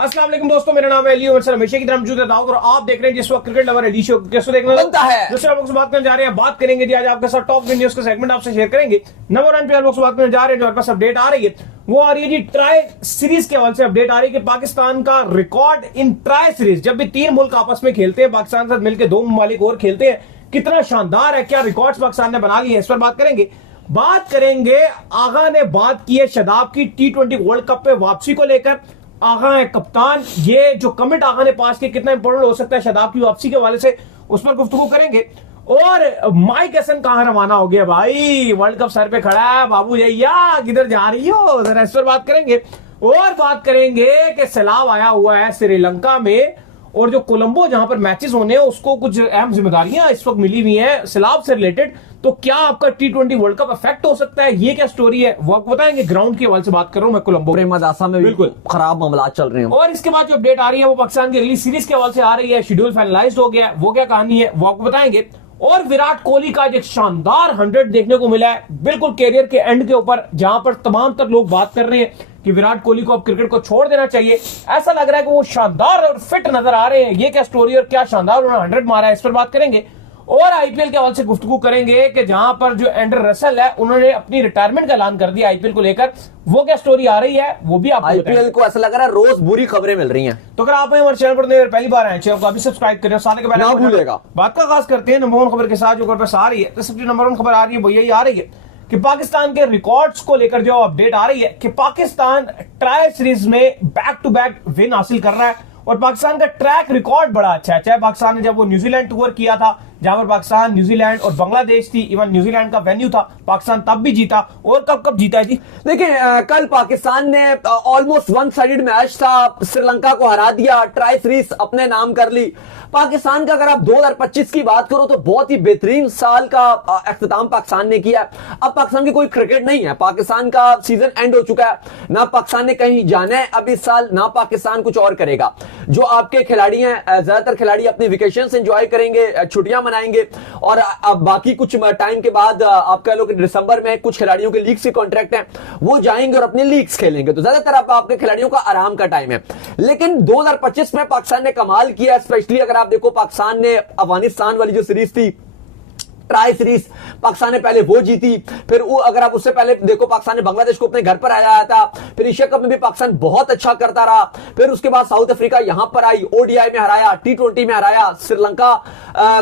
अस्सलाम वालेकुम दोस्तों, मेरा नाम है अली उमर सर, हमेशा की तरह मौजूद है दाऊद और आप देख रहे हैं जिस वक्त क्रिकेट लवर एडी शो कैसे देखना बनता है। दूसरे लोगों से बात करने जा रहे हैं, बात करेंगे जी आज आपके साथ टॉप न्यूज का सेगमेंट आपसे शेयर करेंगे। नंबर 1 पे आप लोग से बात करने जा रहे हैं, जो हमारे पास अपडेट आ रही है वो आ रही है जी ट्राई सीरीज के हवाले से अपडेट आ रही है कि पाकिस्तान का रिकॉर्ड इन ट्राई सीरीज, जब भी 3 मुल्क आपस में खेलते हैं, पाकिस्तान के साथ मिलकर 2 ममालिक और खेलते हैं, कितना शानदार है, क्या रिकॉर्ड्स पाकिस्तान ने बना लिए हैं, इस पर बात करेंगे। बात करेंगे आगा ने बात की है शादाब की T20 वर्ल्ड कप पे वापसी को लेकर। आगा है कप्तान, ये जो कमिट आगा ने पास किया कितना इंपॉर्टेंट हो सकता है शादाब की वापसी के हवाले से, उस पर गुफ्तगू करेंगे। और माइक हसन कहां रवाना हो गया भाई, वर्ल्ड कप सर पे खड़ा है, बाबू जैया किधर जा रही हो, जरा इस पर बात करेंगे। और बात करेंगे कि सैलाब आया हुआ है श्रीलंका में और जो कोलंबो जहां पर मैचेस होने हैं उसको कुछ अहम जिम्मेदारियां इस वक्त मिली हुई हैं सैलाब से रिलेटेड। तो क्या आपका T20 वर्ल्ड कप अफेक्ट हो सकता है, ये क्या स्टोरी है वो आपको बताएंगे। ग्राउंड के हवाले से बात कर रहा हूं मैं, कोलंबो मजासा में बिल्कुल खराब मामला चल रहे हैं। और इसके बाद जो अपडेट आ रही है वो पाकिस्तान की अगली सीरीज के हवाले से आ रही है, शेड्यूल फाइनलाइज हो गया है, वो क्या कहानी है वो आपको बताएंगे। और विराट कोहली का एक शानदार 100 देखने को मिला है, बिल्कुल कैरियर के एंड के ऊपर, जहां पर तमाम तर लोग बात कर रहे हैं कि विराट कोहली को अब क्रिकेट को छोड़ देना चाहिए। ऐसा लग रहा है कि वो शानदार और फिट नजर आ रहे हैं। ये क्या स्टोरी और क्या शानदार उन्होंने 100 मारा है, इस पर बात करेंगे। और आईपीएल के हवाले से गुफ्तगू करेंगे कि जहां पर जो एंडर रसल है उन्होंने अपनी रिटायरमेंट का ऐलान कर दिया आईपीएल को लेकर, वो क्या स्टोरी आ रही है वो भी आपको आईपीएल को ऐसा लग रहा है रोज बुरी खबरें मिल रही हैं। तो अगर आप हमारे चैनल पर पहली बार आए, चैनल को अभी सब्सक्राइब करें, साले के पहले ना भूलिएगा। बात का आगाज करते हैं नंबर 1 खबर के साथ, जो खबर आ रही है। तो सबसे नंबर 1 खबर आ रही है वो यही आ रही है कि पाकिस्तान के रिकॉर्ड्स को लेकर जो अपडेट आ रही है कि पाकिस्तान ट्राई सीरीज में बैक टू बैक विन हासिल कर रहा है और पाकिस्तान का ट्रैक रिकॉर्ड बड़ा अच्छा है। चाहे पाकिस्तान ने जब वो न्यूजीलैंड टूर किया था, जहां पर पाकिस्तान, न्यूजीलैंड और बांग्लादेश थी, इवन न्यूजीलैंड का वेन्यू था, पाकिस्तान तब भी जीता। और कब कब जीता है जी? देखिए कल पाकिस्तान ने ऑलमोस्ट वन साइडेड मैच था, श्रीलंका को हरा दिया, ट्राई सीरीज अपने नाम कर ली। पाकिस्तान का अगर आप 2025 की बात करो तो बहुत ही बेहतरीन साल का अख्ताम पाकिस्तान ने किया। अब पाकिस्तान की कोई क्रिकेट नहीं है, पाकिस्तान का सीजन एंड हो चुका है, ना पाकिस्तान ने कहीं जाना है अब इस साल, ना पाकिस्तान कुछ और करेगा। जो आपके खिलाड़ी हैं, ज्यादातर खिलाड़ी अपनी वेकेशंस एंजॉय करेंगे, छुट्टियां मनाएंगे और अब बाकी कुछ टाइम के बाद आप कह लो कि दिसंबर में कुछ खिलाड़ियों के लीग्स के कॉन्ट्रैक्ट हैं, वो जाएंगे और अपने लीग्स खेलेंगे। तो ज्यादातर आपके खिलाड़ियों का आराम का टाइम है। लेकिन 2025 में पाकिस्तान ने कमाल किया, स्पेशली अगर आप देखो पाकिस्तान ने अफगानिस्तान वाली जो सीरीज थी, ट्राई सीरीज, पाकिस्तान ने पहले वो जीती। फिर वो अगर आप उससे पहले देखो पाकिस्तान ने बांग्लादेश को अपने घर पर आया था। फिर एशिया कप में भी पाकिस्तान बहुत अच्छा करता रहा। फिर उसके बाद साउथ अफ्रीका यहां पर आई, ओडीआई में हराया, T20 में हराया, श्रीलंका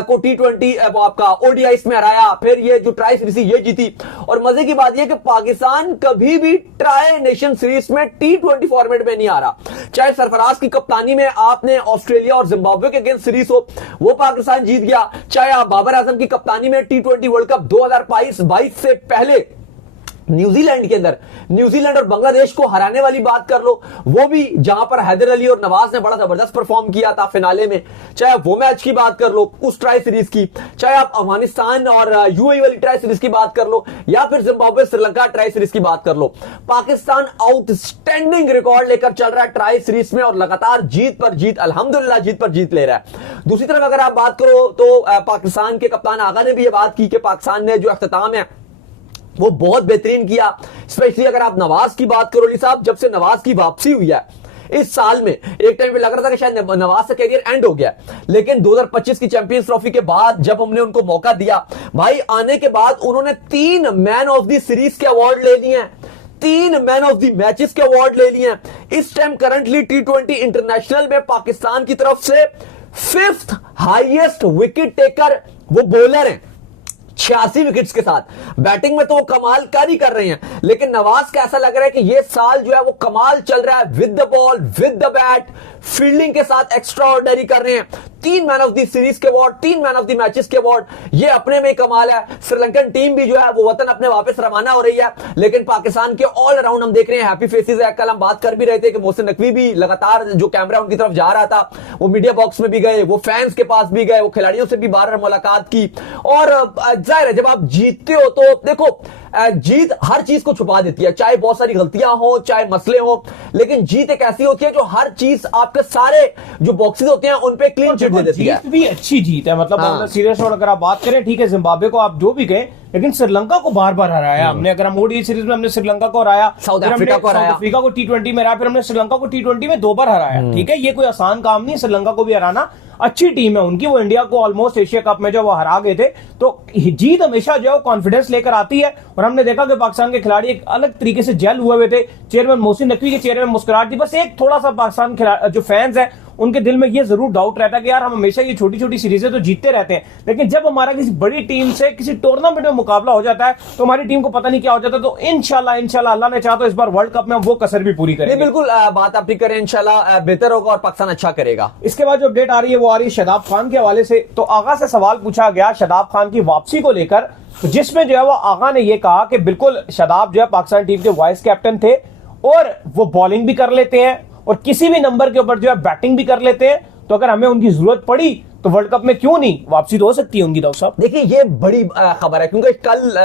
को T20 आपका ओडीआई में हराया। फिर ये जो ट्राई सीरीज ये जीती। और मजे की बात यह कि पाकिस्तान कभी भी ट्राई नेशन सीरीज में T20 फॉर्मेट में नहीं आ रहा। चाहे सरफराज की कप्तानी में आपने ऑस्ट्रेलिया और जिम्बाब्वे के अगेंस्ट सीरीज हो, वो पाकिस्तान जीत गया। चाहे आप बाबर आजम की कप्तानी में T20 वर्ल्ड कप 2022 से पहले न्यूजीलैंड के अंदर न्यूजीलैंड और बांग्लादेश को हराने वाली बात कर लो, वो भी जहां पर हैदर अली और नवाज ने बड़ा जबरदस्त परफॉर्म किया था फिनाले में। चाहे वो मैच की बात कर लो उस ट्राई सीरीज की, चाहे आप अफगानिस्तान और यूएई वाली ट्राई सीरीज की बात कर लो, या फिर जिम्बाब्वे श्रीलंका ट्राई सीरीज की बात कर लो, पाकिस्तान आउटस्टैंडिंग रिकॉर्ड लेकर चल रहा है ट्राई सीरीज में और लगातार जीत पर जीत, अल्हम्दुलिल्लाह जीत पर जीत ले रहा है। दूसरी तरफ अगर आप बात करो तो पाकिस्तान के कप्तान आगा ने भी यह बात की कि पाकिस्तान ने जो अख्ताम है वो बहुत बेहतरीन किया। स्पेशली अगर आप नवाज की बात करो, साहब जब से नवाज की वापसी हुई है इस साल में, एक टाइम पे लग रहा था कि शायद नवाज का कैरियर एंड हो गया, लेकिन 2025 की चैंपियंस ट्रॉफी के बाद जब हमने उनको मौका दिया भाई, आने के बाद उन्होंने 3 मैन ऑफ द सीरीज के अवार्ड ले लिए हैं, 3 मैन ऑफ द मैचेस के अवार्ड ले लिए हैं। इस टाइम करंटली T20 इंटरनेशनल में पाकिस्तान की तरफ से 5th हाईएस्ट विकेट टेकर वो बॉलर हैं, 86 विकेट्स के साथ। बैटिंग में तो वो कमाल कारी कर रहे हैं, लेकिन नवाज का ऐसा लग रहा है कि ये साल जो है वो कमाल चल रहा है, with the ball, with the bat, fielding के साथ एक्स्ट्रा ऑर्डिनरी कर रहे हैं। 3 मैन ऑफ द सीरीज के award, 3 man of the matches के अवार्ड, ये अपने में कमाल है। श्रीलंकन टीम भी जो है वो वतन अपने वापस रवाना हो रही है, लेकिन पाकिस्तान के ऑल अराउंड हम देख रहे हैं हैप्पी फेसेस है। कल हम बात कर भी रहे थे कि मोहसिन नकवी भी लगातार जो कैमरा उनकी तरफ जा रहा था, वो मीडिया बॉक्स में भी गए, वो फैंस के पास भी गए, वो खिलाड़ियों से भी बार मुलाकात की। और जाहिर है जब आप जीतते हो तो देखो जीत हर चीज को छुपा देती है, चाहे बहुत सारी गलतियां हो, चाहे मसले हो, लेकिन जीत एक ऐसी होती है जो हर चीज आपके सारे जो बॉक्सेस होते हैं उन पे क्लीन चिट दे देती है। जीत भी अच्छी जीत है, मतलब सीरियस। और अगर आप बात करें, ठीक है जिम्बाब्वे को आप जो भी कहें, लेकिन श्रीलंका को बार बार हराया हमने। अगर हम ओडीआई सीरीज में हमने श्रीलंका को हराया, साउथ फिर हमने अफ्रीका को हराया, साउथ अफ्रीका को टी20 में हराया, फिर हमने श्रीलंका को टी20 में 2 बार हराया। ठीक है, ये कोई आसान काम नहीं श्रीलंका को भी हराना। अच्छी टीम है उनकी, वो इंडिया को ऑलमोस्ट एशिया कप में जो वो हरा गए थे। तो जीत हमेशा जो है कॉन्फिडेंस लेकर आती है, और हमने देखा कि पाकिस्तान के खिलाड़ी एक अलग तरीके से जेल हुए थे। चेयरमैन मोहसिन नकवी के चेहरे में मुस्कुराहट थी। बस एक थोड़ा सा पाकिस्तान जो फैंस है उनके दिल में ये जरूर डाउट रहता है कि यार हम हमेशा ये छोटी छोटी सीरीजें तो जीतते रहते हैं, लेकिन जब हमारा किसी बड़ी टीम से किसी टूर्नामेंट में मुकाबला हो जाता है तो हमारी टीम को पता नहीं क्या हो जाता है। तो इंशाल्लाह अल्लाह ने चाहा तो इस बार वर्ल्ड कप में हम वो कसर भी पूरी करेंगे। बिल्कुल बात आप ठीक करें, इंशाल्लाह बेहतर होगा और पाकिस्तान अच्छा करेगा। इसके बाद जो अपडेट आ रही है वो आ रही है शादाब खान के हवाले से। तो आगा से सवाल पूछा गया शादाब खान की वापसी को लेकर, जिसमें जो है वो आगा ने ये कहा कि बिल्कुल शादाब जो है पाकिस्तान टीम के वाइस कैप्टन थे और वो बॉलिंग भी कर लेते हैं और किसी भी नंबर के ऊपर जो है बैटिंग भी कर लेते हैं। तो अगर हमें उनकी जरूरत पड़ी तो वर्ल्ड कप में क्यों नहीं वापसी तो हो सकती है उनकी। दाऊद साहब देखिए ये बड़ी खबर है, क्योंकि कल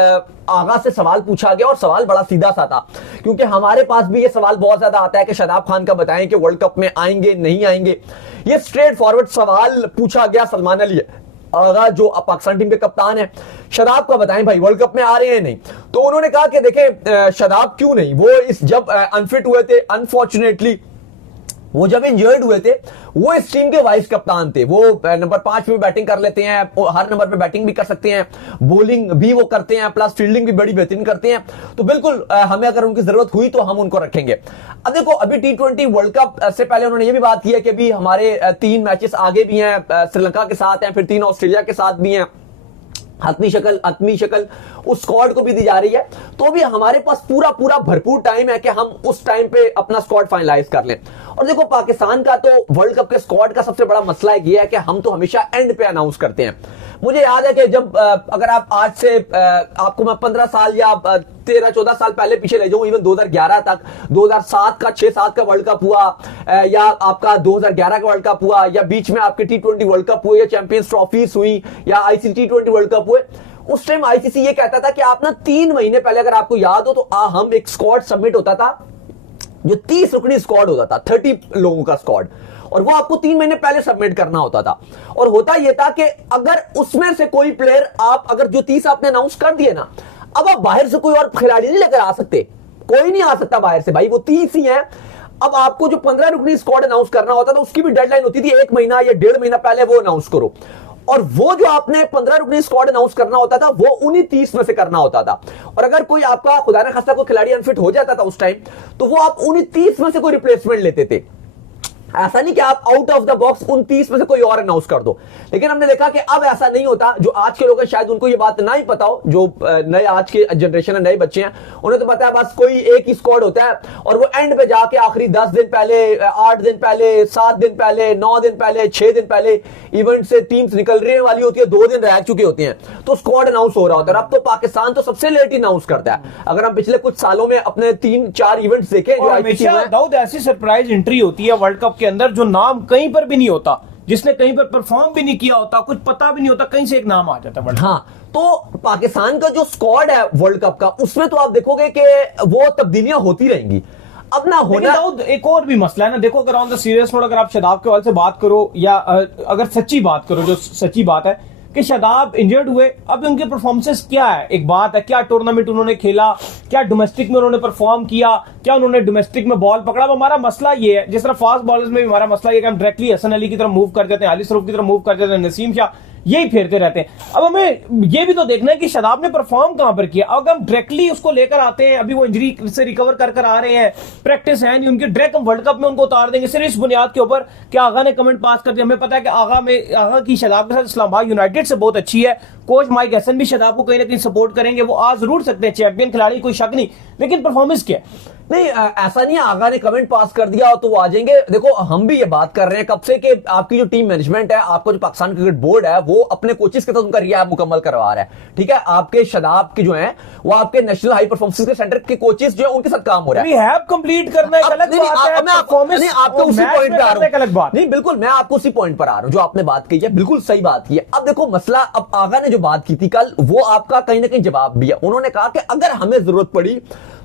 आगा से सवाल पूछा गया और सवाल बड़ा सीधा सा था, क्योंकि हमारे पास भी ये सवाल बहुत ज्यादा आता है कि शादाब खान का बताएं कि वर्ल्ड कप में आएंगे नहीं आएंगे। ये स्ट्रेट फॉरवर्ड सवाल पूछा गया सलमान अली आगा जो पाकिस्तान टीम के कप्तान है, शादाब का बताएं भाई वर्ल्ड कप में आ रहे हैं नहीं। तो उन्होंने कहा कि देखें शादाब क्यों नहीं, वो जब अनफिट हुए थे, अनफॉर्चुनेटली वो जब इंजर्ड हुए थे, वो इस टीम के वाइस कप्तान थे। वो नंबर 5 में बैटिंग कर लेते हैं, हर नंबर पे बैटिंग भी कर सकते हैं, बॉलिंग भी वो करते हैं, प्लस फील्डिंग भी बड़ी बेहतरीन करते हैं। तो बिल्कुल हमें अगर उनकी जरूरत हुई तो हम उनको रखेंगे। अब देखो अभी टी20 वर्ल्ड कप से पहले उन्होंने ये भी बात की है कि अभी हमारे 3 मैचेस आगे भी हैं, श्रीलंका के साथ हैं, फिर 3 ऑस्ट्रेलिया के साथ भी हैं। हतमी शक्ल उस स्क्वाड को भी दी जा रही है। तो भी हमारे पास पूरा भरपूर टाइम है कि हम उस टाइम पे अपना स्क्वाड फाइनलाइज कर लें। और देखो पाकिस्तान का तो वर्ल्ड कप के स्क्वाड का सबसे बड़ा मसला ये है कि हम तो हमेशा एंड पे अनाउंस करते हैं। मुझे याद है कि जब अगर आप आज से आपको मैं 15 साल या 13-14 साल पहले पीछे ले जाऊं, इवन 2011 तक, 2007 का 6-7 का वर्ल्ड कप हुआ, या आपका 2011 का वर्ल्ड कप हुआ, या बीच में आपके टी20 वर्ल्ड कप हुए, या चैंपियंस ट्रॉफीज हुई, या आईसीसी टी20 वर्ल्ड कप हुए। उस टाइम आईसीसी ये कहता था कि आप ना 3 महीने पहले, अगर आपको याद हो तो हम एक स्क्वाड सबमिट होता था जो 30 रुकनी स्क्वाड होता था, 30 लोगों का स्क्वाड, और वो आपको 3 महीने पहले सबमिट करना होता था। और होता यह था कि अगर उसमें से कोई प्लेयर आप अगर जो 30 आपने अनाउंस कर दिए ना, अब आप बाहर से कोई और खिलाड़ी नहीं लेकर आ सकते, कोई नहीं आ सकता बाहर से भाई, वो 30 ही है। अब आपको जो 15 रुकनी स्क्वाड अनाउंस करना होता था उसकी भी डेडलाइन होती थी 1 महीना या 1.5 महीना पहले वो अनाउंस करो, और वो जो आपने 15 रुकनी स्क्वाड अनाउंस करना होता था वो उन्हीं 30 में से करना होता था। और अगर कोई आपका खुदा न खास्ता कोई खिलाड़ी अनफिट हो जाता था उस टाइम, तो वो आप उन्हीं 30 में से कोई रिप्लेसमेंट लेते थे। ऐसा नहीं कि आप आउट ऑफ द बॉक्स उन 30 में से कोई और अनाउंस कर दो। लेकिन हमने देखा कि अब ऐसा नहीं होता। जो आज के लोग हैं शायद उनको ये बात ना ही पता हो, जो नए आज के जनरेशन है, नए बच्चे हैं, उन्हें तो पता है बस कोई एक ही स्क्वाड होता है, और वो एंड पे जाके आखिरी 10 दिन पहले, 8 दिन पहले, 7 दिन पहले, 9 दिन पहले, 6 दिन पहले इवेंट से टीम्स निकलने वाली होती है, 2 दिन रह चुके होते हैं, तो स्क्वाड अनाउंस हो रहा होता है। अब तो पाकिस्तान तो सबसे लेट ही अनाउंस करता है। अगर हम पिछले कुछ सालों में अपने 3-4 इवेंट्स देखें जो हमेशा दाऊद ऐसी सरप्राइज एंट्री होती है वर्ल्ड कप के अंदर जो नाम कहीं पर भी नहीं होता, जिसने कहीं पर परफॉर्म भी नहीं किया होता, कुछ पता भी नहीं होता, कहीं से एक नाम आ जाता है। हाँ, तो पाकिस्तान का जो स्क्वाड है वर्ल्ड कप का, उसमें तो आप देखोगे कि वो तब्दीलियां होती रहेंगी। अब ना होना एक और भी मसला है ना, देखो अगर ऑन द सीरियस नोट अगर आप शादाब के हवाले से बात करो, या अगर सच्ची बात करो, जो सच्ची बात है कि शादाब इंजर्ड हुए, अब उनके परफॉर्मेंसेस क्या है, एक बात है क्या टूर्नामेंट उन्होंने खेला, क्या डोमेस्टिक में उन्होंने परफॉर्म किया, क्या उन्होंने डोमेस्टिक में बॉल पकड़ा। अब हमारा मसला ये है, जिस तरह फास्ट बॉलर्स में भी हमारा मसला ये कि हम डायरेक्टली हसन अली की तरफ मूव कर देते हैं, हालिद सरूफ की तरफ मूव कर देते हैं, नसीम शाह, यही फेरते रहते हैं। अब हमें ये भी तो देखना है कि शादाब ने परफॉर्म कहां पर किया। अगर हम डायरेक्टली उसको लेकर आते हैं, अभी वो इंजरी से रिकवर कर आ रहे हैं, प्रैक्टिस है नहीं उनकी, डायरेक्ट हम वर्ल्ड कप में उनको उतार देंगे सिर्फ इस बुनियाद के ऊपर कि आगा ने कमेंट पास कर दिया। हमें पता है कि आगा की शादाब के साथ इस्लामाबाद यूनाइटेड से बहुत अच्छी है, कोच माइक हसन भी शादाब को कहीं ना कहीं सपोर्ट करेंगे, वो आ जरूर सकते हैं, चैंपियन खिलाड़ी कोई शक नहीं, लेकिन परफॉर्मेंस क्या है? नहीं, ऐसा नहीं है आगा ने कमेंट पास कर दिया तो वो आ जाएंगे। देखो हम भी ये बात कर रहे हैं कब से कि आपकी जो टीम मैनेजमेंट है, आपका जो पाकिस्तान क्रिकेट बोर्ड है, वो अपने कोचेस के साथ उनका रिहैब मुकम्मल करवा रहा है। ठीक है, आपके शादाब के जो हैं वो आपके नेशनल हाई परफॉर्मेंस के सेंटर के कोचेस जो है उनके साथ काम हो रहा है। रिहैब कंप्लीट करना एक अलग बात है, परफॉर्मेंस नहीं, आपको उसी पॉइंट पे आ रहा हूं, एक अलग बात नहीं, बिल्कुल मैं आपको उसी पॉइंट पर आ रहा हूं, जो आपने बात कही है बिल्कुल सही बात की है। अब देखो मसला, अब आगा ने जो बात की थी कल, वो आपका कहीं ना कहीं जवाब भी है। उन्होंने कहा कि अगर हमें जरूरत पड़ी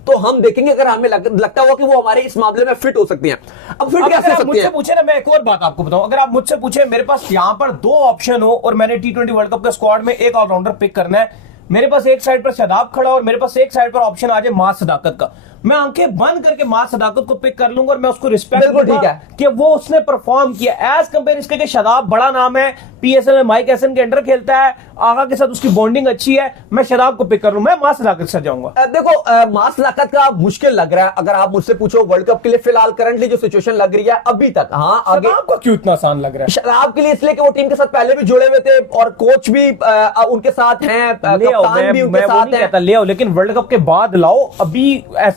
तो हम देखेंगे, अगर हमें लगता हुआ कि वो हमारे इस मामले में फिट हो सकती हैं। अब फिट कैसे हो सकती मुझसे पूछे ना, मैं एक और बात आपको बताऊं, अगर आप मुझसे पूछे मेरे पास यहां पर 2 ऑप्शन हो और मैंने टी20 वर्ल्ड कप के स्क्वाड में एक ऑलराउंडर पिक करना है, मेरे पास एक साइड पर शादाब खड़ा और मेरे पास एक साइड पर ऑप्शन आ जाए मां सदाकत का, मैं आंखें बंद करके मां सदाकत को पिक कर लूंगा और मैं उसको रिस्पेक्ट दूंगा कि वो उसने परफॉर्म किया एज कंपेयर इसके कि शादाब बड़ा नाम है, पीएसएल में माइक एसन के अंडर खेलता है, आगा के साथ उसकी बॉन्डिंग अच्छी है, मैं शादाब को पिक कर लूं, मैं मां सदाकत से जाऊंगा। देखो मां सदाकत का मुश्किल लग रहा है अगर आप मुझसे पूछो वर्ल्ड कप के लिए फिलहाल करंटली जो सिचुएशन लग रही है अभी तक। हाँ आगे आपको क्यों इतना आसान लग रहा है? शादाब के लिए इसलिए कि वो टीम के साथ पहले भी जुड़े हुए थे और कोच भी उनके साथ हैं, कप्तान भी उनके साथ है। ले आओ, लेकिन वर्ल्ड कप के बाद लाओ, अभी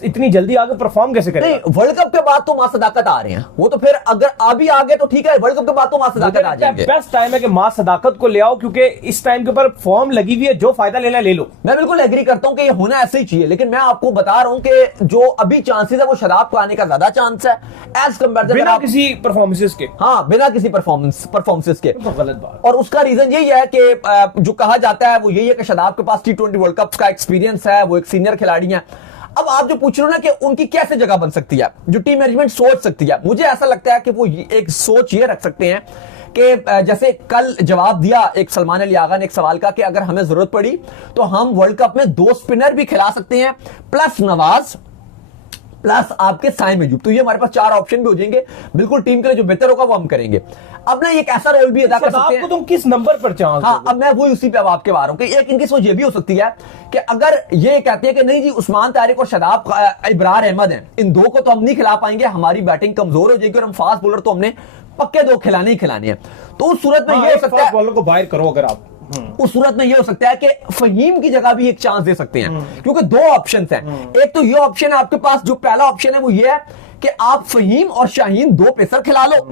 इतनी जल्दी आगे परफॉर्म कैसे करें? वर्ल्ड कप के बाद तो मां सदाकत आ रहे हैं, वो तो फिर अगर अभी आ गए तो ठीक है, वर्ल्ड कप के बाद तो मां सदाकत आ जाएंगे। बेस्ट टाइम है कि मां सदाकत को ले आओ, क्योंकि इस टाइम के ऊपर फॉर्म लगी हुई है, जो फायदा लेना ले लो। मैं बिल्कुल एग्री करता हूं कि ये होना ऐसे ही चाहिए, लेकिन मैं आपको बता रहा हूं कि जो अभी चांसेस है वो शादाब को आने का ज्यादा चांस है एज कंपेयर बिना किसी परफॉर्मेंसेस के। हाँ बिना किसी परफॉर्मेंसेस के, तो गलत बात। और उसका रीजन यही है कि जो कहा जाता है वो यही है कि शादाब के पास T20 वर्ल्ड कप का एक्सपीरियंस है, वो एक सीनियर खिलाड़ी है। अब आप जो पूछ रहे हो ना कि उनकी कैसे जगह बन सकती है, जो टीम मैनेजमेंट सोच सकती है, मुझे ऐसा लगता है कि वो एक सोच ये रख सकते हैं कि जैसे कल जवाब दिया एक सलमान अली आगा ने एक सवाल का कि अगर हमें जरूरत पड़ी तो हम वर्ल्ड कप में 2 स्पिनर भी खिला सकते हैं प्लस नवाज प्लस आपके साइम अयूब, तो ये हमारे पास 4 ऑप्शन भी हो जाएंगे। बिल्कुल टीम के लिए जो बेहतर होगा वो हम करेंगे। अब ना एक ऐसा रोल भी अदा कर सकते हैं। तुम किस नंबर पर चांस? हाँ अब मैं वही उसी पे अब आपके आ रहा हूं कि एक इनकी सोच ये भी हो सकती है कि अगर ये कहते हैं कि नहीं जी उस्मान तारिक और शादाब इब्रार अहमद हैं, इन 2 को तो हम नहीं खिला पाएंगे, हमारी बैटिंग कमजोर हो जाएगी और हम फास्ट बॉलर तो हमने पक्के 2 खिलाने ही खिलाने हैं, तो उस सूरत में ये हो सकता है बॉलर को बाहर करो। अगर आप उस सूरत में ये हो सकता है कि फहीम की जगह भी एक चांस दे सकते हैं, क्योंकि 2 ऑप्शन हैं। एक तो ये ऑप्शन है आपके पास, जो पहला ऑप्शन है वो ये है कि आप फहीम और शाहीन 2 पेसर खिला लो,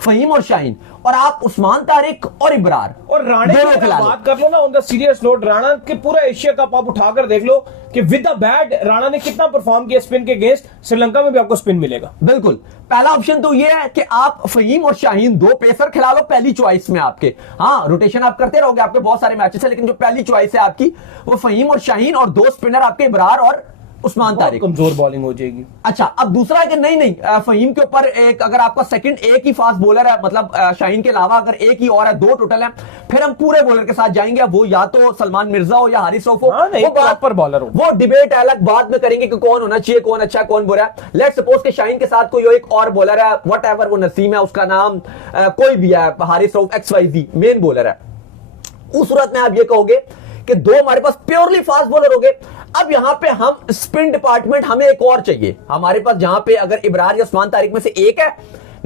फहीम और शाहीन, और आप उस्मान तारिक और इब्रार और राणा की बात कर लो ना on the serious note. Rana के पूरा एशिया कप आप उठाकर देख लो कि विद द बैट राणा ने कितना परफॉर्म किया स्पिन के अगेंस्ट, श्रीलंका में भी आपको स्पिन मिलेगा। बिल्कुल पहला ऑप्शन तो ये है कि आप फहीम और शाहीन 2 पेसर खिला लो पहली चॉइस में आपके। हाँ रोटेशन आप करते रहोगे, आपके बहुत सारे मैचेस है, लेकिन जो पहली चॉइस है आपकी वो फहीम और शाहीन, और 2 स्पिनर आपके इब्रार और उस्मान तारिक। कमजोर बॉलिंग हो जाएगी। अच्छा अब दूसरा है कि नहीं फहीम के ऊपर एक अगर आपका सेकंड एक ही फास्ट बॉलर है, मतलब शाहीन के अलावा अगर एक ही और है, 2 टोटल है, फिर हम पूरे बॉलर के साथ जाएंगे। वो या तो सलमान मिर्जा हो या हारिस रऊफ हो, वो प्रॉपर बॉलर हो, वो डिबेट अलग बाद में करेंगे कि कौन होना चाहिए, कौन अच्छा कौन बुरा है। लेट्स सपोज कि शाहीन के साथ कोई एक और बॉलर है, वट एवर वो नसीम है उसका नाम, कोई भी है, Haris Rauf XYZ main bowler है, उस सूरत में आप ये कहोगे कि 2 हमारे पास प्योरली फास्ट बॉलर हो गए। अब यहां पे हम स्पिन डिपार्टमेंट हमें एक और चाहिए। हमारे पास जहां पे अगर इब्रार या उस्मान तारिक में से एक है,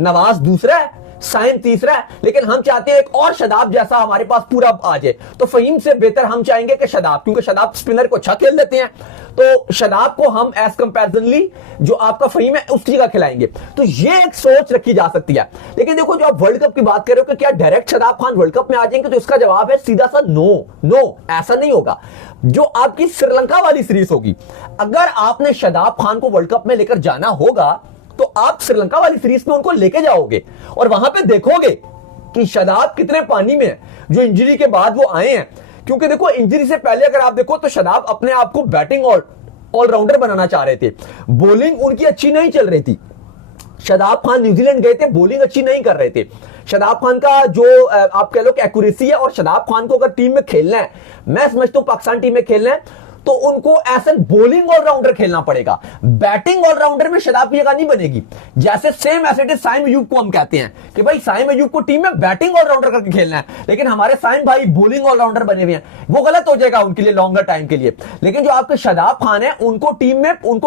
नवाज दूसरा है, साइम तीसरा है, लेकिन हम चाहते हैं एक और शादाब जैसा हमारे पास पूरा आ जाए, तो फहीम से बेहतर हम चाहेंगे कि शादाब, क्योंकि शादाब स्पिनर को अच्छा खेल लेते हैं, तो शादाब को हम एज कंपैरिजनली जो आपका फहीम है उसकी जगह खिलाएंगे। तो ये एक सोच रखी जा सकती है। लेकिन देखो जो आप वर्ल्ड कप की बात कर रहे हो कि क्या direct Shadab Khan world cup में आ जाएंगे, तो इसका जवाब है सीधा सा नो, ऐसा नहीं होगा। जो आपकी श्रीलंका वाली सीरीज होगी, अगर आपने शादाब खान को वर्ल्ड कप में लेकर जाना होगा तो आप श्रीलंका वाली सीरीज में उनको लेके जाओगे और वहां पे देखोगे कि शादाब कितने पानी में है, जो इंजरी के बाद वो आए हैं। क्योंकि देखो इंजरी से पहले अगर आप देखो तो शादाब अपने आप को बैटिंग और ऑलराउंडर बनाना चाह रहे थे, बॉलिंग उनकी अच्छी नहीं चल रही थी। शादाब खान न्यूजीलैंड गए थे, बॉलिंग अच्छी नहीं कर रहे थे। शादाब खान का जो आप कह लो कि एक्यूरेसी है, और शादाब खान को अगर टीम में खेलना है, मैं समझता हूं पाकिस्तान टीम में खेलना है, तो उनको ऐसे बॉलिंग ऑलराउंडर खेलना पड़ेगा। बैटिंग ऑलराउंडर में शादाब की जगह नहीं बनेगी। जैसे same as it is Saim Ayub को हम कहते हैं कि भाई साइम अयूब को टीम में बैटिंग ऑलराउंडर करके खेलना है, लेकिन हमारे साइम भाई बॉलिंग ऑलराउंडर बने हुए हैं, वो गलत हो जाएगा उनके लिए लॉन्गर टाइम के लिए। लेकिन जो आपके शादाब खान है उनको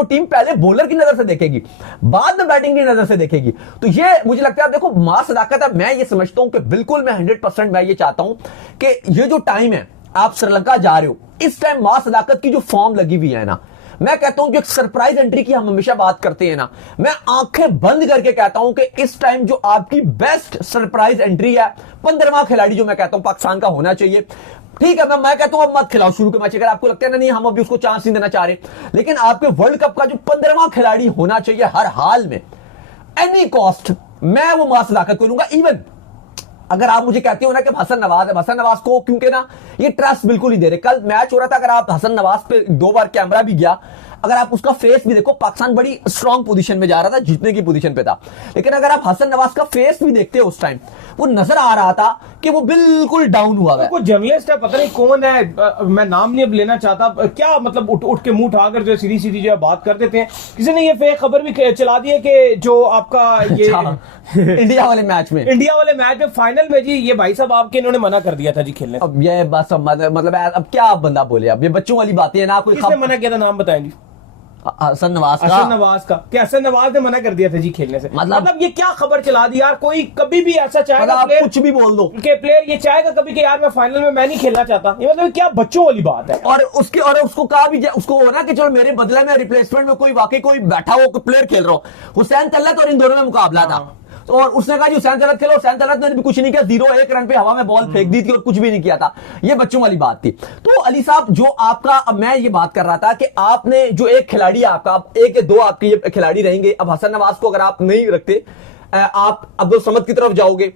टीम पहले बॉलर की नजर से देखेगी, बाद में बैटिंग की नजर से देखेगी। तो ये मुझे लगता है देखो मां सदाकत है। मैं ये समझता हूं कि बिल्कुल मैं 100% मैं ये चाहता हूं कि ये जो टाइम है आप श्रीलंका जा रहे हो, इस टाइम मां सदाकत की जो फॉर्म लगी हुई है ना, मैं कहता हूं जो एक सरप्राइज एंट्री की हम हमेशा बात करते हैं ना, मैं आंखें बंद करके कहता हूं कि इस टाइम जो आपकी बेस्ट सरप्राइज एंट्री है, 15वां खिलाड़ी जो मैं कहता हूं पाकिस्तान का होना चाहिए। ठीक है मैं कहता हूं अब मत खिलाओ शुरू के मैच, अगर आपको लगता है ना नहीं हम अभी उसको चांस नहीं देना चाह रहे, लेकिन आपके वर्ल्ड कप का जो 15वां खिलाड़ी होना चाहिए हर हाल में, एनी कॉस्ट, मैं वो मां सदाकत को लूंगा। इवन अगर आप मुझे कहते हो ना कि हसन नवाज है, हसन नवाज को क्योंकि ना ये ट्रस्ट बिल्कुल ही दे रहे। कल मैच हो रहा था, अगर आप हसन नवाज पे 2 बार कैमरा भी गया, अगर आप उसका फेस भी देखो, पाकिस्तान बड़ी स्ट्रांग पोजीशन में जा रहा था, जीतने की पोजीशन पे था, लेकिन अगर आप हसन नवाज का फेस भी देखते हो उस टाइम, वो नजर आ रहा था कि वो बिल्कुल डाउन हुआ है। कोई जर्नलिस्ट है, पता नहीं कौन है, मैं नाम नहीं अब लेना चाहता, क्या मतलब उठ के मुंह उठाकर जो सीधी सीधी जो है बात कर देते हैं। किसी ने ये फेक खबर भी चला दी है कि जो आपका ये इंडिया वाले मैच में फाइनल में जी ये भाई साहब आपके इन्होंने मना कर दिया था जी खेलने। अब ये बस मतलब अब क्या आप बंदा बोले, अब ये बच्चों वाली बातें हैं ना। कोई किसने मना किया था, नाम बताएं जी। हसन नवाज का क्या हसन नवाज ने मना कर दिया था जी खेलने से। मतलब ये क्या खबर चला दी यार। कोई कभी भी ऐसा चाहेगा, आप कुछ भी बोल दो कि प्लेयर ये चाहेगा कभी कि यार मैं फाइनल में मैं नहीं खेलना चाहता, ये मतलब क्या बच्चों वाली बात है। और उसको कहा भी, उसको हो ना कि चलो मेरे बदले में रिप्लेसमेंट में कोई वाकई कोई बैठा हो, कोई प्लेयर खेल रहा हो। हुसैन तलत और इन दोनों में मुकाबला था, और उसने कहा जी हुसैन तलत खेलो। हुसैन तलत ने भी कुछ नहीं किया, 0-1 रन पे हवा में बॉल फेंक दी थी और कुछ भी नहीं किया था। ये बच्चों वाली बात थी। तो अली साहब जो आपका, अब मैं ये बात कर रहा था कि आपने जो एक खिलाड़ी आपका, एक या दो आपके ये खिलाड़ी रहेंगे। अब हसन नवाज को अगर आप नहीं रखते, आप अब्दुल समद की तरफ जाओगे,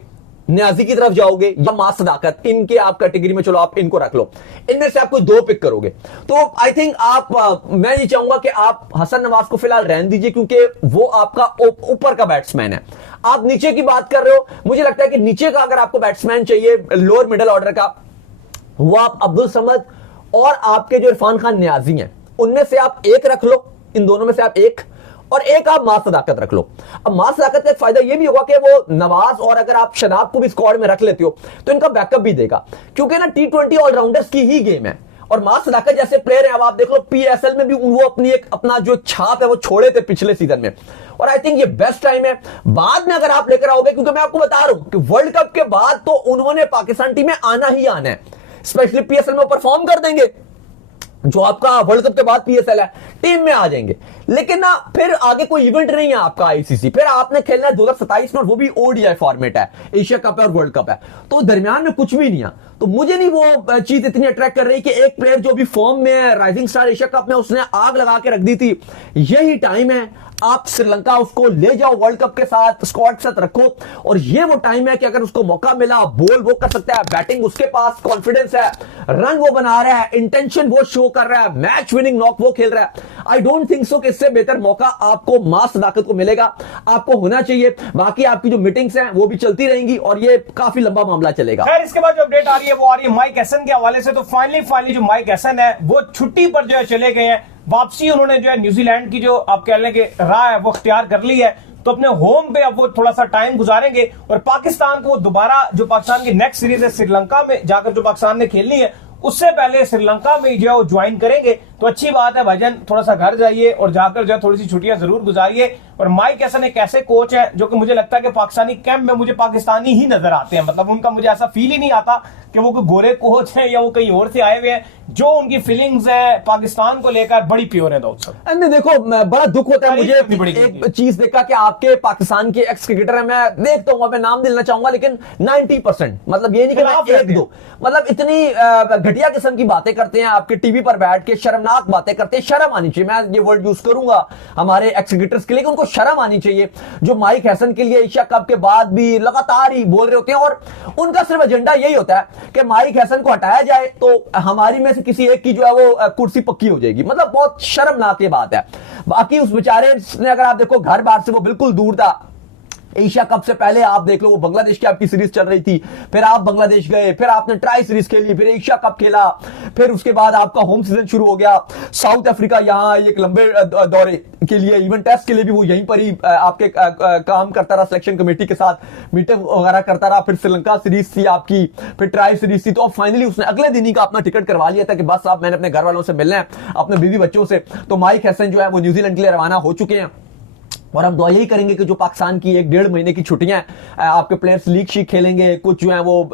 न्याजी की तरफ जाओगे, या मां सदाकत, इनके आप कैटेगरी में चलो आप इनको रख लो। इनमें से आप कोई दो पिक करोगे तो आई थिंक आप, मैं ये चाहूंगा कि आप हसन नवाज को फिलहाल रहने दीजिए, क्योंकि वो आपका ऊपर का बैट्समैन है। आप नीचे की बात कर रहे हो, मुझे लगता है कि नीचे का अगर आपको बैट्समैन चाहिए लोअर मिडिल ऑर्डर का, वो आप अब्दुल समद और आपके जो इरफान खान न्याजी हैं उनमें से आप एक रख लो, इन दोनों में से आप एक, और एक आप मां सदाकत रख लो। अब मां सदाकत का एक फायदा यह भी होगा कि वो नवाज और अगर आप शनाब को भी स्क्वाड में रख लेते हो तो इनका बैकअप भी देगा, क्योंकि ना T20 ऑलराउंडर्स की ही गेम है। और मां सदाकत जैसे प्लेयर है, अब आप देख लो PSL में भी वो अपना जो छाप है वो छोड़े थे पिछले सीजन में, और आई थिंक ये बेस्ट टाइम है। बाद में अगर आप लेकर आओगे, क्योंकि मैं आपको बता रहा हूं कि वर्ल्ड कप के बाद तो उन्होंने पाकिस्तान टीम में आना ही आना है, स्पेशली PSL में परफॉर्म कर देंगे। जो आपका वर्ल्ड कप के बाद PSL है, टीम में आ जाएंगे, लेकिन ना फिर आगे कोई इवेंट नहीं है आपका ICC, फिर आपने खेलना है 2027 में, और वो भी ODI फॉर्मेट है, एशिया कप है और वर्ल्ड कप है, तो दरमियान में कुछ भी नहीं है। तो मुझे नहीं वो चीज इतनी अट्रैक्ट कर रही कि एक प्लेयर जो भी फॉर्म में है, राइजिंग स्टार एशिया कप में उसने आग लगा के रख दी थी, यही टाइम है आप श्रीलंका उसको ले जाओ वर्ल्ड कप के साथ, स्क्वाड के साथ रखो, और ये वो टाइम है कि अगर उसको मौका मिला, बॉल वो कर सकता है, बैटिंग उसके पास कॉन्फिडेंस है, रन वो बना रहा है, इंटेंशन वो शो कर रहा है, मैच विनिंग नॉक वो खेल रहा है। आई डोंट थिंक सो कि इससे बेहतर मौका आपको मां सदाकत को मिलेगा, आपको होना चाहिए। बाकी आपकी जो मीटिंग्स हैं वो भी चलती रहेंगी और ये काफी लंबा मामला चलेगा। खैर, इसके बाद जो अपडेट आ रही है वो आ रही है माइक हैसन के हवाले से। तो फाइनली जो माइक हैसन है वो छुट्टी पर जो है चले गए हैं, वापसी उन्होंने जो है न्यूजीलैंड की जो आप कह लें कि राह है वो अख्तियार कर ली है। तो अपने होम पे अब वो थोड़ा सा टाइम गुजारेंगे और पाकिस्तान को दोबारा जो पाकिस्तान की नेक्स्ट सीरीज है श्रीलंका में जाकर जो पाकिस्तान ने खेलनी है, उससे पहले श्रीलंका में जो है वो ज्वाइन करेंगे। तो अच्छी बात है भाईजान, थोड़ा सा घर जाइए और जाकर जो है थोड़ी सी छुट्टियां जरूर गुजारिए। और माइक हैसन एक ऐसे कोच है जो कि मुझे लगता है कि पाकिस्तानी कैंप में मुझे पाकिस्तानी ही नजर आते हैं, मतलब उनका मुझे ऐसा फील ही नहीं आता कि वो कोई गोरे कोच है या वो कहीं और से आए हुए हैं। जो उनकी फीलिंग्स है पाकिस्तान को लेकर बड़ी प्योर है। देखो, बड़ा दुख होता है मुझे एक चीज देखा कि आपके पाकिस्तान के एक्स क्रिकेटर है, मैं देखता हूं, मैं नाम दिलना चाहूंगा, लेकिन 90%, मतलब ये नहीं कि मैं एक दो, मतलब इतनी घटिया किस्म की बातें करते हैं, आपके टीवी पर बैठ के शर्मनाक बातें करते हैं। शर्म आनी चाहिए, मैं ये वर्ड यूज करूंगा हमारे एक्स क्रिकेटर्स के लिए, उनको शर्म आनी चाहिए जो माइक हैसन के लिए एशिया कप के बाद भी लगातार ही बोल रहे होते हैं। और उनका सिर्फ एजेंडा यही होता है कि माइक हैसन को हटाया जाए तो हमारी में से किसी एक की जो है वो कुर्सी पक्की हो जाएगी। मतलब बहुत शर्मनाक ये बात है। बाकी उस बेचारे ने, अगर आप देखो, घर बार से वो बिल्कुल दूर था। एशिया कप से पहले आप देख लो, वो बांग्लादेश की आपकी सीरीज चल रही थी, फिर आप बांग्लादेश गए, फिर आपने ट्राई सीरीज खेली, फिर एशिया कप खेला, फिर उसके बाद आपका होम सीजन शुरू हो गया। साउथ अफ्रीका यहाँ एक लंबे दौरे के लिए, इवन टेस्ट के लिए भी वो यहीं पर ही आपके काम करता रहा, सिलेक्शन कमेटी के साथ मीटिंग वगैरह करता रहा। फिर श्रीलंका सीरीज थी आपकी, फिर ट्राई सीरीज थी, तो अब फाइनली उसने अगले दिन ही का अपना टिकट करवा लिया था कि बस अब मैंने अपने घर वालों से मिलना है, अपने बीवी बच्चों से। तो माइक हैसन जो है वो न्यूजीलैंड के लिए रवाना हो चुके हैं, और हम दुआ यही करेंगे कि जो पाकिस्तान की 1-1.5 महीने की छुट्टियां आपके प्लेयर्स लीग शीग खेलेंगे, कुछ जो है वो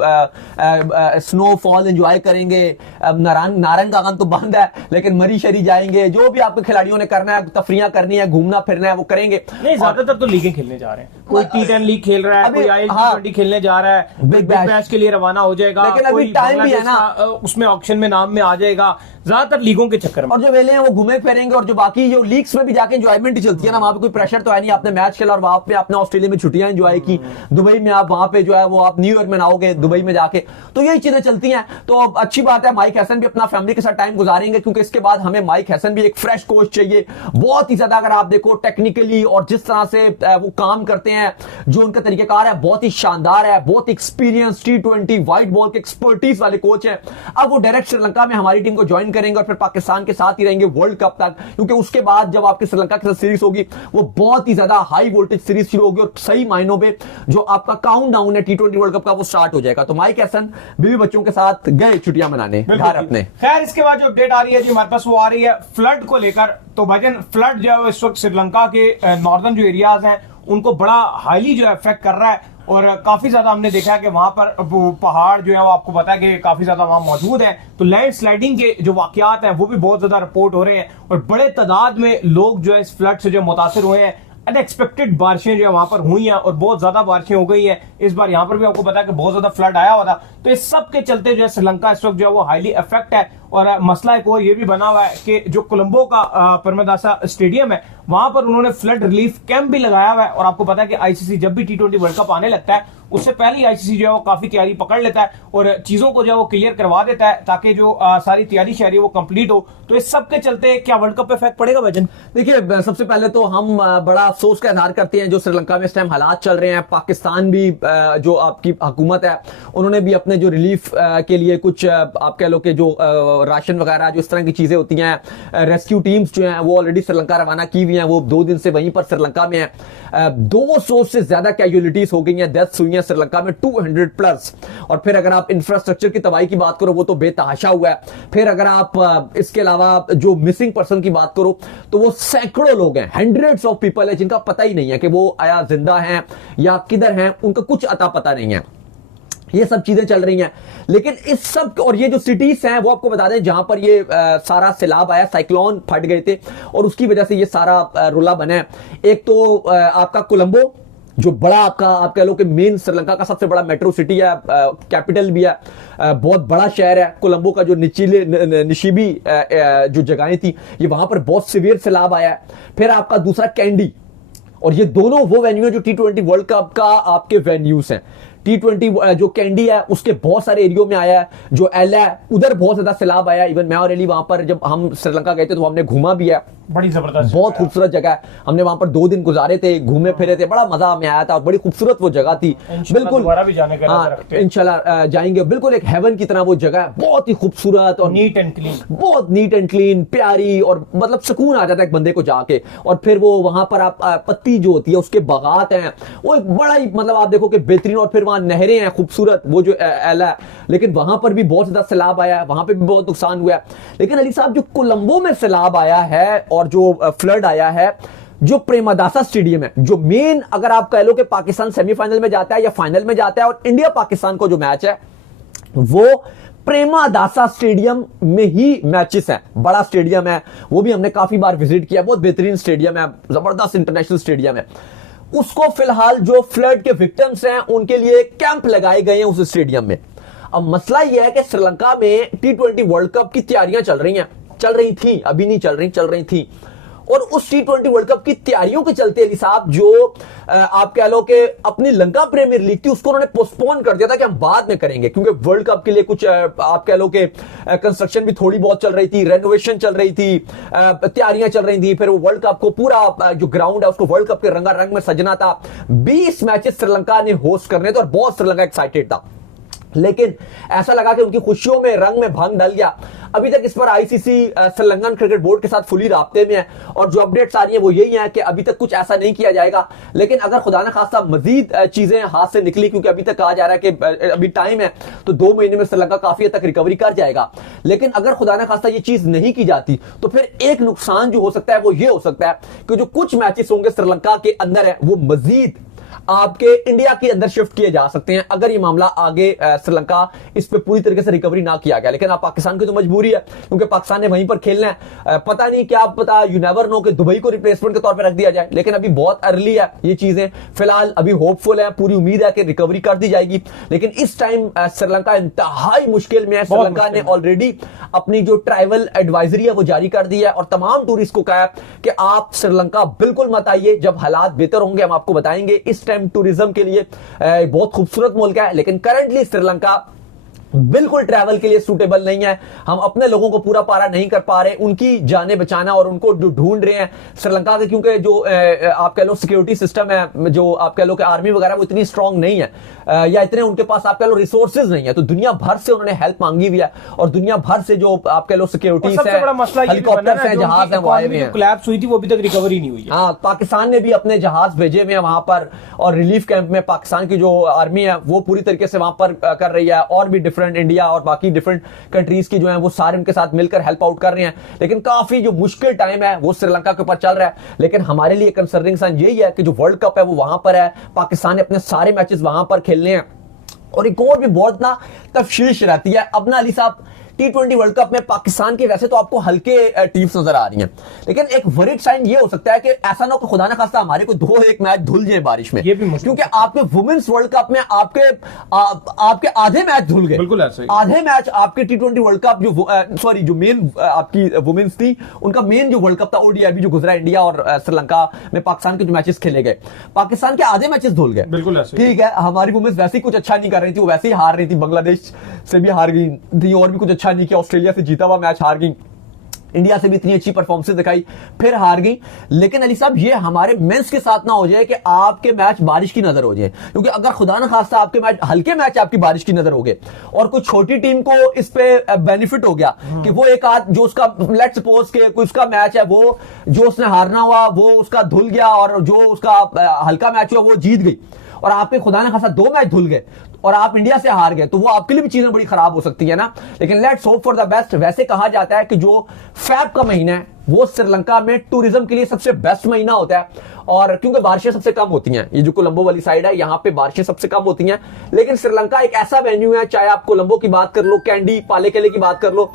स्नोफॉल एंजॉय करेंगे। नारंग का तो बंद है, लेकिन मरी शरी जाएंगे, जो भी आपके खिलाड़ियों ने करना है, तफरियां करनी है, घूमना फिरना है, वो करेंगे। नहीं, ज्यादातर तो लीगें खेलने जा रहे हैं, कोई T10 लीग खेल रहा है, कोई IL-T20 खेलने जा रहा है, बिग मैच के लिए रवाना हो जाएगा, लेकिन अभी टाइम भी है ना, उसमें ऑक्शन में नाम में आ जाएगा, ज्यादातर लीगों के चक्कर में। और जो वेले हैं वो घूमे फिरेंगे, और जो बाकी जो लीग्स में भी जाके एंजॉयमेंट ही चलती है ना, वहां पे कोई प्रेशर तो है नहीं, आपने मैच खेला और वहां पे आपने ऑस्ट्रेलिया में छुट्टियां एंजॉय की, दुबई में आप वहां पे जो है वो आप न्यू ईयर मनाओगे दुबई में जाके, तो यही चीजें चलती हैं। तो अच्छी बात है, माइक हैसन भी अपना फैमिली के साथ टाइम गुजारेंगे, क्योंकि इसके बाद हमें माइक हैसन भी एक फ्रेश कोच चाहिए, बहुत ही ज्यादा अगर आप देखो टेक्निकली और जिस तरह से वो काम करते हैं, जो उनका तरीकाकार है बहुत ही शानदार है, बहुत एक्सपीरियंस T20 व्हाइट बॉल के एक्सपर्टीज वाले कोच हैं। अब वो डायरेक्ट श्रीलंका में हमारी टीम को ज्वाइन करेंगे और फिर पाकिस्तान के साथ ही रहेंगे वर्ल्ड कप तक, क्योंकि उसके बाद जब आपकी श्रीलंका के साथ सीरीज होगी वो बहुत ही ज्यादा हाई वोल्टेज सीरीज शुरू होगी और सही मायनों में जो आपका काउंटडाउन है T20 वर्ल्ड कप का वो स्टार्ट हो जाएगा। तो माइक हैसन बीवी बच्चों के साथ गए छुट्टियां मनाने घर अपने। खैर इसके बाद जो अपडेट आ रही है जी हमारे पास वो आ रही है फ्लड को लेकर। तो भाईजान फ्लड जो है इस वक्त श्रीलंका के नॉर्दर्न जो एरियाज हैं उनको बड़ा हाईली जो है अफेक्ट कर रहा है, और काफी ज्यादा हमने देखा है कि वहां पर पहाड़ जो है वो आपको पता है कि काफी ज्यादा वहां मौजूद है। तो लैंड स्लाइडिंग के जो वाकयात हैं वो भी बहुत ज्यादा रिपोर्ट हो रहे हैं और बड़े तादाद में लोग जो है इस फ्लड से जो मुतासिर हुए हैं। अनएक्सपेक्टेड बारिशें जो है वहां पर हुई हैं और बहुत ज्यादा बारिशें हो गई हैं। इस बार यहां पर भी आपको पता है कि बहुत ज्यादा फ्लड आया हुआ था। तो इस सब के चलते जो है श्रीलंका इस वक्त जो है वो हाईली अफेक्ट है। और मसला एक और ये भी बना हुआ है कि जो कोलंबो का परमेदासा स्टेडियम है वहां पर उन्होंने फ्लड रिलीफ कैंप भी लगाया हुआ है। और आपको पता है कि आईसीसी जब भी T20 वर्ल्ड कप आने लगता है उससे पहले ही आईसीसी जो है वो काफी तैयारी पकड़ लेता है और चीजों को जो है वो क्लियर करवा देता है ताकि जो सारी तैयारी शहरी है वो कंप्लीट हो। तो इस सब के चलते क्या वर्ल्ड कप पे इफेक्ट पड़ेगा भजन? देखिए, सबसे पहले तो हम बड़ा अफसोस का इजहार करते हैं जो श्रीलंका में इस टाइम हालात चल रहे हैं। पाकिस्तान भी जो आपकी हुकूमत है उन्होंने भी अपने जो रिलीफ के लिए कुछ आप कह लो कि जो राशन वगैरह जो इस तरह की चीजें होती हैं, रेस्क्यू टीम्स जो हैं वो ऑलरेडी श्रीलंका रवाना की हुई हैं, वो 2 दिन से वहीं पर श्रीलंका में है। 200 से ज्यादा कैजुअलिटीज हो गई हैं, डेथ्स हुई हैं श्रीलंका में 200 प्लस। और फिर अगर आप इंफ्रास्ट्रक्चर की तबाही की बात करो वो तो बेतहाशा हुआ है। फिर अगर आप इसके अलावा जो मिसिंग पर्सन की बात करो तो वो सैकड़ों लोग हैं, हंड्रेड्स ऑफ पीपल है जिनका पता ही नहीं है कि वो आया जिंदा हैं या किधर हैं, उनका कुछ अता पता नहीं है। ये सब चीजें चल रही हैं। लेकिन इस सब और ये जो सिटीज हैं वो आपको बता दें जहां पर ये सारा सैलाब आया, साइक्लोन फट गए थे और उसकी वजह से ये सारा रुला बना है। एक तो आपका कोलंबो जो बड़ा आपका आप कह लो कि मेन श्रीलंका का सबसे बड़ा मेट्रो सिटी है, कैपिटल भी है, बहुत बड़ा शहर है। कोलंबो का जो निशिबी जो जगहें थी ये वहां पर बहुत सीवियर सैलाब आया है। फिर आपका दूसरा कैंडी, और ये दोनों वो वेन्यू है जो T20 वर्ल्ड कप का आपके वेन्यूज हैं। T20 जो कैंडी है उसके बहुत सारे एरियो में आया है, जो एल है उधर बहुत ज्यादा सैलाब आया। इवन मैं और एली वहां पर जब हम श्रीलंका गए थे तो हमने घूमा भी है, बड़ी जबरदस्त बहुत खूबसूरत जगह है। हमने वहां पर 2 दिन गुजारे थे, घूमे फिरे थे, बड़ा मजा हमें आया था, बड़ी खूबसूरत वो जगह थी। बिल्कुल दोबारा भी जाने का इंशाल्लाह जाएंगे। बिल्कुल एक हेवन की तरह वो जगह है, बहुत ही खूबसूरत और नीट एंड क्लीन, बहुत नीट एंड क्लीन, प्यारी, और मतलब सुकून आ जाता है एक बंदे को जाके। और फिर वो वहां पर आप पत्ती जो होती है उसके बागात हैं, वो एक बड़ा ही मतलब आप देखो कि बेहतरीन। और फिर वहां नहरें हैं खूबसूरत, वो जो एला है, लेकिन वहां पर भी बहुत ज्यादा सैलाब आया है, वहां पे भी बहुत नुकसान हुआ है। लेकिन अली साहब जो कोलंबो में सैलाब आया है और जो फ्लड आया है, जो प्रेमदासा स्टेडियम है, जो मेन अगर आप कह लो कि पाकिस्तान सेमीफाइनल में जाता है या फाइनल में जाता है और इंडिया पाकिस्तान को जो मैच है वो प्रेमदासा स्टेडियम में ही मैचेस है। बड़ा स्टेडियम है, वो भी हमने काफी बार विजिट किया, बहुत बेहतरीन स्टेडियम है, जबरदस्त इंटरनेशनल स्टेडियम है। उसको फिलहाल जो फ्लड के विक्टिम्स हैं उनके लिए कैंप लगाए गए हैं उस स्टेडियम में। अब मसला यह है कि श्रीलंका में T20 वर्ल्ड कप की तैयारियां चल रही थी, अभी नहीं चल रही थी। और उस T20 वर्ल्ड कप की तैयारियों के चलते अली साहब जो आप कह लो कि अपनी लंका प्रीमियर लीग थी उसको उन्होंने पोस्टपोन कर दिया था कि हम बाद में करेंगे, क्योंकि वर्ल्ड कप के लिए कुछ आप कह लो कि कंस्ट्रक्शन भी थोड़ी बहुत चल रही थी, रेनोवेशन चल रही थी, तैयारियां चल रही थी। फिर वो वर्ल्ड कप को पूरा जो ग्राउंड है उसको वर्ल्ड कप के रंगारंग में सजना था। 20 मैचेस श्रीलंका ने होस्ट करने थे और बहुत श्रीलंका एक्साइटेड था, लेकिन ऐसा लगा कि उनकी खुशियों में रंग में भंग डल गया। अभी तक इस पर आईसीसी श्रीलंकन क्रिकेट बोर्ड के साथ फुली राब्ते में है और जो अपडेट्स आ रही है वो यही है कि अभी तक कुछ ऐसा नहीं किया जाएगा। लेकिन अगर खुदा न खास्ता मजीद चीजें हाथ से निकली, क्योंकि अभी तक कहा जा रहा है कि अभी टाइम है, तो 2 महीने में श्रीलंका काफी हद तक रिकवरी कर जाएगा। लेकिन अगर खुदा न खास्ता ये चीज नहीं की जाती तो फिर एक नुकसान जो हो सकता है वो ये हो सकता है कि जो कुछ मैचेस होंगे श्रीलंका के अंदर है वो मजीद आपके इंडिया के अंदर शिफ्ट किए जा सकते हैं अगर ये मामला आगे श्रीलंका इस पे पूरी तरीके से रिकवरी ना किया गया। लेकिन आप पाकिस्तान की तो मजबूरी है क्योंकि पाकिस्तान ने वहीं पर खेलना है। पता नहीं क्या पता, यू नेवर नो कि दुबई को रिप्लेसमेंट के तौर पर रख दिया जाए, लेकिन अभी बहुत अर्ली है ये चीजें। फिलहाल अभी होपफुल है, पूरी उम्मीद है कि रिकवरी कर दी जाएगी। लेकिन इस टाइम श्रीलंका इंतहाई मुश्किल में है। श्रीलंका ने ऑलरेडी अपनी जो ट्रैवल एडवाइजरी है वो जारी कर दी है और तमाम टूरिस्ट को कहा है कि आप श्रीलंका बिल्कुल मत आइए, जब हालात बेहतर होंगे हम आपको बताएंगे। इस टाइम टूरिज्म के लिए बहुत खूबसूरत मुल्क है, लेकिन करंटली श्रीलंका बिल्कुल ट्रैवल के लिए सूटेबल नहीं है। हम अपने लोगों को पूरा पारा नहीं कर पा रहे, उनकी जानें बचाना और उनको जो ढूंढ रहे हैं श्रीलंका के, क्योंकि जो आप कह लो सिक्योरिटी सिस्टम है, जो आप कह लो कि आर्मी वगैरह वो इतनी स्ट्रांग नहीं है या इतने उनके पास आप कह लो रिसोर्सेज नहीं है। तो दुनिया भर से उन्होंने हेल्प मांगी हुई है और दुनिया भर से जो आप कह लो सिक्योरिटी है, हेलीकॉप्टर है, जहाज है, वो आए हुए हैं। कोलैप्स हुई थी वो अभी तक रिकवरी नहीं हुई है। हाँ, पाकिस्तान ने भी अपने जहाज भेजे हुए हैं वहां पर और रिलीफ कैंप में पाकिस्तान की जो आर्मी है वो पूरी तरीके से वहां पर कर रही है और भी डिफरेंट इंडिया और बाकी डिफरेंट कंट्रीज की जो है वो सारे उनके साथ मिलकर हेल्प आउट कर रहे हैं। लेकिन काफी जो मुश्किल टाइम है वो श्रीलंका के ऊपर चल रहा है। लेकिन हमारे लिए कंसर्निंग साइन यही है कि जो वर्ल्ड कप है वो वहां पर है, पाकिस्तान ने अपने सारे मैचेस वहां पर खेलने हैं। और एक और भी बहुत ना तफशीश रहती है। अब ना अली साहब T20 वर्ल्ड कप में पाकिस्तान के वैसे तो आपको हल्के टीम्स नजर आ रही हैं, लेकिन एक वरीड साइन ये हो सकता है कि ऐसा ना हो खुदा ना खास्ता हमारे को 2-1 मैच धुल जाए बारिश में, क्योंकि आपके वुमेन्स वर्ल्ड कप में आपके आधे मैच धुल गए। बिल्कुल ऐसा ही। आधे मैच आपके T20 वर्ल्ड कप जो मेन आपकी वुमेन्स थी उनका मेन जो वर्ल्ड कप था ODI जो गुजरा इंडिया और श्रीलंका में पाकिस्तान के जो मैचेस खेले गए, पाकिस्तान के आधे मैचेस धुल गए। बिल्कुल ऐसा ही। ठीक है, हमारी वुमेन्स वैसे ही कुछ अच्छा नहीं कर रही थी, वो वैसे ही हार रही थी, बांग्लादेश से भी हार गई थी और भी कुछ अच्छा नहीं किया, ऑस्ट्रेलिया से जीता हुआ मैच हार गई, इंडिया से भी इतनी अच्छी परफॉर्मेंस दिखाई फिर हार गई। लेकिन अली साहब ये हमारे मेंस के साथ ना हो जाए कि आपके मैच बारिश की नजर हो जाए, क्योंकि अगर खुदा ना खास्ता आपके मैच हल्के मैच आपकी बारिश की नजर हो गए और कोई छोटी टीम को इस पे बेनिफिट हो गया कि वो एक आध जो उसका लेट्स सपोज के कोई उसका मैच है वो जो उसने हारना हुआ वो उसका धुल गया और जो उसका हल्का मैच हुआ वो जीत गई और आपके खुदा ना खास्ता 2 मैच धुल गए और आप इंडिया से हार गए, तो वो आपके लिए भी चीजें बड़ी खराब हो सकती है ना। लेकिन let's hope for the best. वैसे कहा जाता है कि जो फैब का महीना है वो श्रीलंका में टूरिज्म के लिए सबसे बेस्ट महीना होता है, और क्योंकि बारिशें सबसे कम होती हैं, ये जो कोलंबो वाली साइड है यहां पे बारिशें सबसे कम होती हैं। लेकिन श्रीलंका एक ऐसा वेन्यू है, चाहे आप कोलंबो की बात कर लो, कैंडी पालेकेले की बात कर लो,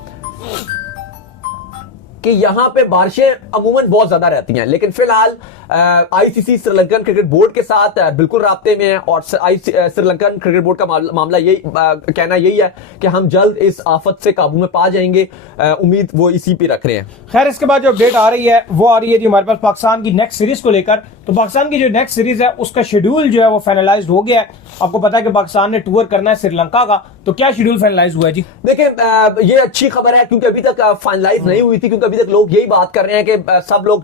कि यहां पे बारिशें अमूमन बहुत ज्यादा रहती हैं। लेकिन फिलहाल आईसीसी श्रीलंकन क्रिकेट बोर्ड के साथ बिल्कुल राब्ते में है और श्रीलंकन क्रिकेट बोर्ड का मामला यही कहना यही है कि हम जल्द इस आफत से काबू में पा जाएंगे। उम्मीद वो इसी पे रख रहे हैं। खैर, इसके बाद जो अपडेट आ रही है वो आ रही है जी हमारे पास पाकिस्तान की नेक्स्ट सीरीज को लेकर। तो पाकिस्तान की जो नेक्स्ट सीरीज है उसका शेड्यूल जो है वो फाइनलाइज हो गया है। आपको पता है कि पाकिस्तान ने टूर करना है श्रीलंका का, तो क्या शेड्यूल फाइनलाइज हुआ है जी? देखिए, ये अच्छी खबर है क्योंकि अभी तक फाइनलाइज नहीं हुई थी, क्योंकि अभी तक लोग यही बात कर रहे हैं कि सब लोग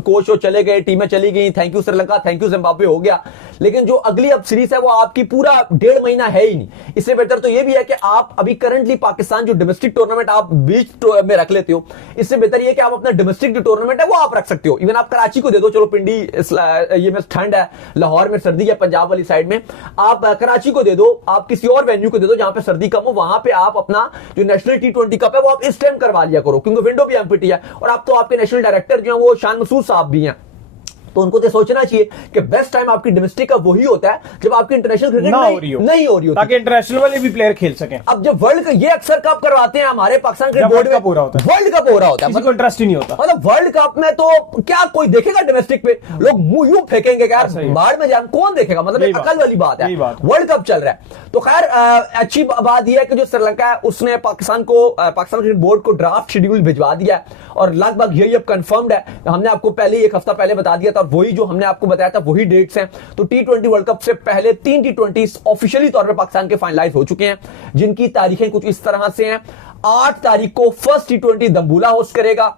कोच चले गए, टीमें चली गई, thank you Sri Lanka, thank you Zimbabwe हो गया। लेकिन जो अगली अब सीरीज है वो आपकी पूरा 1.5 महीना है ही नहीं। इससे बेहतर तो ये भी है कि आप अभी करंटली पाकिस्तान जो डोमेस्टिक टूर्नामेंट आप बीच में रख लेते हो, इससे बेहतर ये कि आप अपना डोमेस्टिक जो टूर्नामेंट है वो आप रख सकते हो। इवन आप कराची को दे दो, चलो पिंडी ये में ठंड है, लाहौर में सर्दी है, पंजाब वाली साइड में आप कराची को दे दो, आप किसी और वेन्यू को दे दो जहां पे सर्दी कम हो, वहां पे आप अपना जो नेशनल T20 कप है वो आप इस टाइम करवा लिया करो, क्योंकि विंडो भी एम्प्टी है। और आप तो आपके नेशनल डायरेक्टर जो है वो शान मसूद साहब भी हैं, तो उनको तो सोचना चाहिए कि बेस्ट टाइम आपकी डोमेस्टिक का वही होता है जब आपकी इंटरनेशनल क्रिकेट नहीं हो रही हो, ताकि इंटरनेशनल वाले भी प्लेयर खेल सकें। अब जब वर्ल्ड का ये अक्सर कप करवाते हैं हमारे पाकिस्तान क्रिकेट बोर्ड में, वर्ल्ड कप हो रहा होता है, किसी को इंटरेस्ट ही नहीं होता। मतलब वर्ल्ड कप में तो क्या कोई देखेगा डोमेस्टिक पे, लोग मुंह यूं फेंकेंगे यार बाढ़ में जाए, कौन देखेगा? मतलब एक अकल वाली बात है, वर्ल्ड कप चल रहा है। तो खैर अच्छी बात यह है कि जो श्रीलंका है उसने पाकिस्तान क्रिकेट बोर्ड को ड्राफ्ट शेड्यूल भिजवा दिया है और लगभग यही अब कंफर्म्ड है। हमने आपको पहले एक हफ्ता पहले बता दिया था और वही जो हमने आपको बताया था वही डेट्स हैं। तो T20 वर्ल्ड कप से पहले 3 T20 ऑफिशियली तौर पर पाकिस्तान के फाइनलाइज हो चुके हैं, जिनकी तारीखें कुछ इस तरह से हैं। 8 तारीख को फर्स्ट T20 दम्बुला होस्ट करेगा,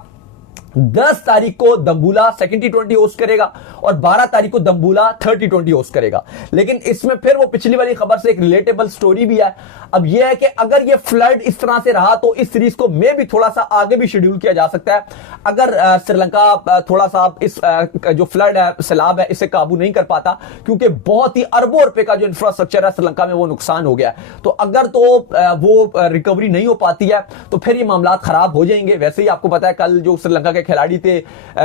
10 तारीख को दम्बुला सेकंड T20 होस्ट करेगा और 12 तारीख को दम्बुला थर्ड T20 होस्ट करेगा। लेकिन इसमें फिर वो पिछली वाली खबर से एक रिलेटेबल स्टोरी भी है। अब यह है कि अगर ये फ्लड इस तरह से रहा तो इस सीरीज को मे भी थोड़ा सा आगे भी शेड्यूल किया जा सकता है, अगर श्रीलंका थोड़ा सा इस जो फ्लड है, सैलाब है, इसे काबू नहीं कर पाता, क्योंकि बहुत ही अरबों रुपए का जो इंफ्रास्ट्रक्चर है श्रीलंका में वो नुकसान हो गया। तो अगर तो वो रिकवरी नहीं हो पाती है तो फिर ये मामला खराब हो जाएंगे। वैसे ही आपको पता है कल जो श्रीलंका के खिलाड़ी थे।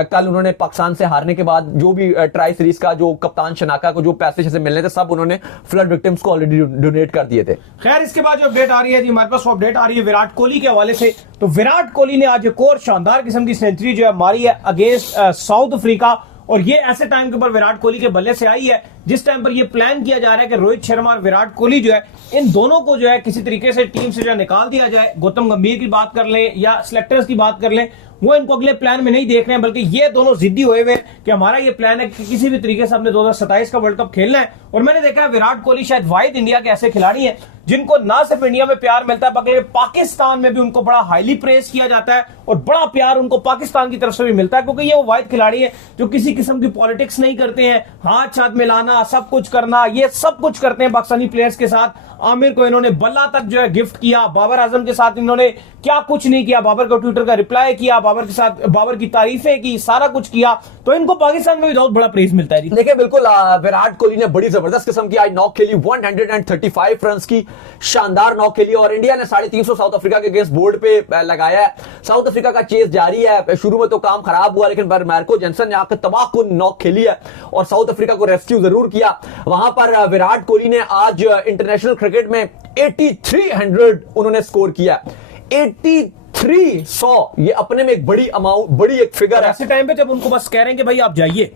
कल उन्होंने पाकिस्तान से हारने के बाद जो भी ट्राई सीरीज का जो कप्तान शनाका को जो पैसे जैसे मिलने थे सब उन्होंने फ्लड विक्टिम्स को ऑलरेडी डोनेट कर दिए थे। खैर इसके बाद जो अपडेट आ रही है जी हमारे पास, वो अपडेट आ रही है विराट कोहली के हवाले से। तो विराट कोहली ने आज एक और शानदार किस्म की सेंचुरी जो है मारी है अगेंस्ट साउथ अफ्रीका, और ये ऐसे टाइम के ऊपर विराट कोहली के बल्ले से आई है जिस टाइम पर ये प्लान किया जा रहा है कि रोहित शर्मा और विराट कोहली जो है इन दोनों को जो है किसी तरीके से टीम से जो निकाल दिया जाए। गौतम गंभीर की बात कर लें या सिलेक्टर्स की बात कर लें, वो इनको अगले प्लान में नहीं देख रहे हैं, बल्कि ये दोनों जिद्दी हुए हुए कि हमारा ये प्लान है कि किसी भी तरीके से हमने 2027 का वर्ल्ड कप खेलना है। और मैंने देखा है विराट कोहली शायद वाहिद इंडिया के ऐसे खिलाड़ी हैं जिनको ना सिर्फ इंडिया में प्यार मिलता है बल्कि पाकिस्तान में भी उनको बड़ा हाईली प्रेस किया जाता है और बड़ा प्यार उनको पाकिस्तान की तरफ से भी मिलता है, क्योंकि ये वो वाहिद खिलाड़ी है जो किसी किस्म की पॉलिटिक्स नहीं करते हैं, हाथ छात मिलाना, सब कुछ करना, ये सब कुछ करते हैं पाकिस्तानी प्लेयर्स के साथ। आमिर को इन्होंने बल्ला तक जो है गिफ्ट किया, बाबर आजम के साथ इन्होंने क्या कुछ नहीं किया, बाबर को ट्विटर का रिप्लाई किया, बाबर के साथ बाबर की तारीफें की, सारा कुछ किया, तो इनको पाकिस्तान में भी बहुत बड़ा प्रेज मिलता है जी। देखिए बिल्कुल विराट कोहली ने बड़ी जबरदस्त किस्म की आज नॉक खेली, 135 रन की शानदार नॉक खेली और इंडिया ने 350 साउथ अफ्रीका के अगेंस्ट बोर्ड पे लगाया है। साउथ अफ्रीका का चेस जारी है, शुरू में तो काम खराब हुआ लेकिन मार्को जेंसन ने आकर तबाहकुन नॉक खेली है और साउथ अफ्रीका को रेस्क्यू जरूर किया। वहां पर विराट कोहली ने आज इंटरनेशनल क्रिकेट में 8300 उन्होंने स्कोर किया। 8300 ये अपने में एक बड़ी अमाउंट, बड़ी एक फिगर है ऐसे टाइम पे जब उनको बस कह रहे हैं कि भाई आप जाइए।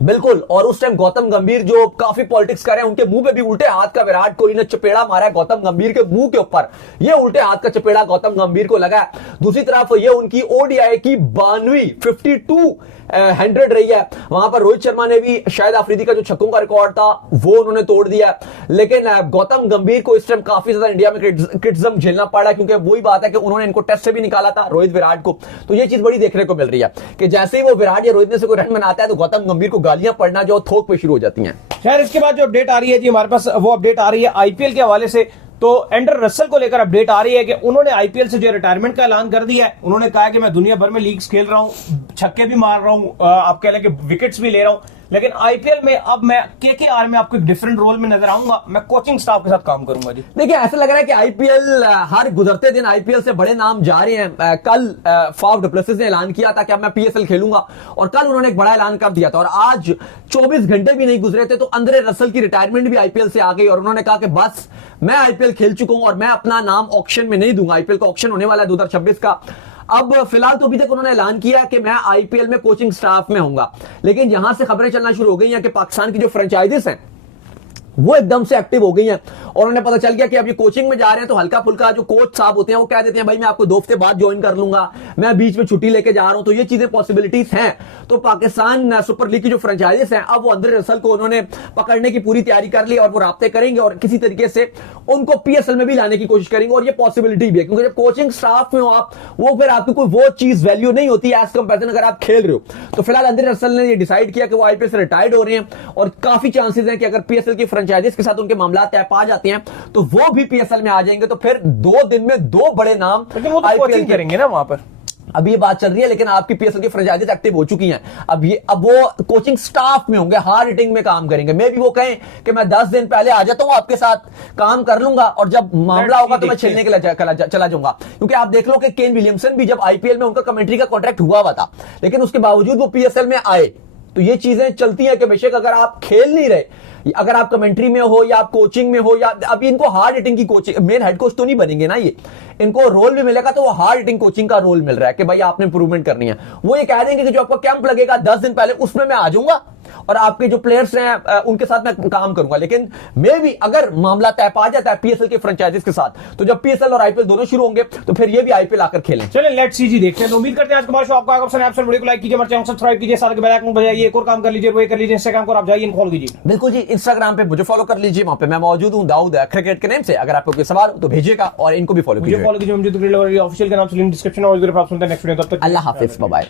बिल्कुल, और उस टाइम गौतम गंभीर जो काफी पॉलिटिक्स कर रहे हैं उनके मुंह पे भी उल्टे हाथ का विराट कोहली ने चपेड़ा मारा है गौतम गंभीर के मुंह के ऊपर। ये उल्टे हाथ का चपेड़ा गौतम गंभीर को लगा है। दूसरी तरफ ये उनकी ओडीआई की 52वीं 5200 रही है। वहां पर रोहित शर्मा ने भी शायद अफरीदी का जो छक्कों का रिकॉर्ड था वो उन्होंने तोड़ दिया, लेकिन गौतम गंभीर को इस टाइम काफी ज्यादा इंडिया में क्रिटिसिज्म झेलना पड़ा क्योंकि वही बात है कि उन्होंने इनको टेस्ट से भी निकाला था रोहित विराट को। तो ये चीज बड़ी देखने को मिल रही है कि जैसे ही वो विराट या रोहित में से कोई रन बनाता है तो गौतम गंभीर को गालियां पड़ना जो थोक पे शुरू हो जाती हैं। खैर इसके बाद जो अपडेट आ रही है जी हमारे पास, वो अपडेट आ रही है आईपीएल के हवाले से। तो एंडर रसल को लेकर अपडेट आ रही है कि उन्होंने आईपीएल से जो रिटायरमेंट का ऐलान कर दिया है। उन्होंने कहा कि मैं दुनिया भर में लीग्स खेल रहा हूं, छक्के भी मार रहा हूं, आप कह लें कि विकेट्स भी ले रहा हूं, लेकिन आईपीएल में अब मैं केकेआर में आपको एक डिफरेंट रोल में नजर आऊंगा, मैं कोचिंग स्टाफ के साथ काम करूंगा जी। देखिए ऐसा लग रहा है कि आईपीएल हर गुजरते दिन आईपीएल से बड़े नाम जा रहे हैं। कल फाफ डु प्लेसिस ने ऐलान किया था कि अब मैं पीएसएल खेलूंगा और कल उन्होंने एक बड़ा ऐलान कर दिया था और आज 24 घंटे भी नहीं गुजरे थे तो अंद्रे रसल की रिटायरमेंट भी आईपीएल से आ गई और उन्होंने कहा कि बस मैं आईपीएल खेल चुका हूं और मैं अपना नाम ऑक्शन में नहीं दूंगा। आईपीएल का ऑक्शन होने वाला है 2026 का। अब फिलहाल तो अभी तक उन्होंने ऐलान किया कि मैं आईपीएल में कोचिंग स्टाफ में होऊंगा, लेकिन यहां से खबरें चलना शुरू हो गई हैं कि पाकिस्तान की जो फ्रेंचाइजीज हैं वो एकदम से एक्टिव हो गई हैं और उन्हें पता चल गया कि अब ये कोचिंग में जा रहे हैं तो हल्का फुल्का जो कोच साहब होते हैं वो कह देते हैं भाई मैं आपको 2 हफ्ते बाद ज्वाइन कर लूंगा, मैं बीच में छुट्टी लेके जा रहा हूं। तो ये चीजें पॉसिबिलिटीज हैं। तो पाकिस्तान सुपर लीग की जो फ्रेंचाइजीज हैं अब वो अंद्रे रसल को उन्होंने पकड़ने की पूरी तैयारी कर ली और वो राब्ते करेंगे और किसी तरीके से उनको पीएसएल में भी लाने की कोशिश करेंगे और ये पॉसिबिलिटी भी है क्योंकि जब कोचिंग स्टाफ में हो आप वो फिर आपकी कोई वो चीज वैल्यू नहीं होती एज कंपेरिजन अगर आप खेल रहे हो। तो फिलहाल अंद्रे रसल ने ये डिसाइड किया कि वो आईपीएल से रिटायर्ड हो रहे हैं और काफी चांसेस हैं कि अगर पीएसएल की फ्रेंचाइजीज के साथ उनके मामला तय पा जाते हैं तो वो भी पीएसएल में आ जाएंगे। तो फिर 2 दिन में 2 बड़े नाम आईपीएल करेंगे ना वहां पर। अब ये बात चल रही है लेकिन आपकी पीएसएल की फ्रेंचाइजीज एक्टिव हो चुकी हैं। अब वो कोचिंग स्टाफ में होंगे, हार्ड हिटिंग में काम करेंगे। मे भी वो कहें कि मैं 10 दिन पहले आ जाता हूं आपके साथ काम कर लूंगा और जब मामला होगा तो मैं खेलने के लिए चला जाऊंगा। क्योंकि आप देख लो कि केन विलियमसन भी जब आईपीएल में उनका कमेंट्री का कॉन्ट्रैक्ट हुआ था लेकिन उसके बावजूद वो पीएसएल में आए। तो ये चीजें चलती हैं कि बेशक अगर आप खेल नहीं रहे, अगर आप कमेंट्री में हो या आप कोचिंग में हो या अभी इनको हार्ड हिटिंग की कोचिंग, मेन हेड कोच तो नहीं बनेंगे ना, ये इनको रोल भी मिलेगा तो वो हार्ड हिटिंग कोचिंग का रोल मिल रहा है कि भाई आपने इंप्रूवमेंट करनी है। वो ये कह देंगे कि जो आपका कैंप लगेगा 10 दिन पहले उसमें मैं आ जाऊंगा और आपके जो प्लेयर्स हैं उनके साथ मैं काम करूंगा। लेकिन मे भी अगर मामला तय पा जाता है पीएसएल के फ्रेंचाइजीज के साथ तो जब पीएसएल और आईपीएल दोनों शुरू होंगे तो फिर ये भी आईपीएल आकर खेलें। चलिए लेट्स सी जी, देखते हैं। तो उम्मीद करते हैं आज हमारा शो आपको आएगा पसंद। आप वीडियो को लाइक कीजिए, हमारे चैनल को सब्सक्राइब कीजिए, साथ में बेल आइकन बजाइए, एक और काम कर लीजिए, वो कर लीजिए, इंस्टाग्राम को आप जाइए फॉलो कीजिए। बिल्कुल जी, इंस्टाग्राम पे मुझे फॉलो कर लीजिए, वहां पे मैं मौजूद हूं दाऊद क्रिकेट के नेम से। अगर आपको कोई सवाल हो तो भेजिएगा और इनको भी फॉलो कीजिए। ऑफिशियल के नाम से लिंक डिस्क्रिप्शन में। नेक्स्ट वीडियो तब तक अल्लाह हाफिज, बाय बाय।